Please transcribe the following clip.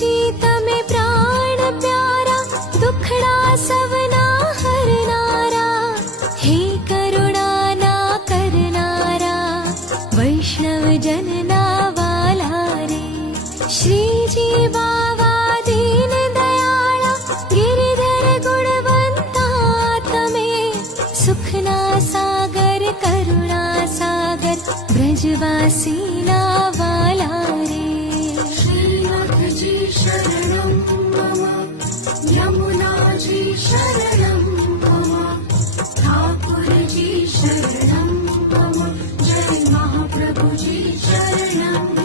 जी तमे प्राण प्यारा दुखड़ा सवना हरनारा हे करुणा ना करनारा वैष्णव जनना वाला रे श्रीजी बावा दीन दयाळा गिरिधर गुणवंता तमे सुखना सागर करुणा सागर ब्रजवासी ना वाला रे श्रीनाथजी शरणं मम यमुनाजी शरणं मम ठाकुरजी शरणं मम जय महाप्रभुजी शरणं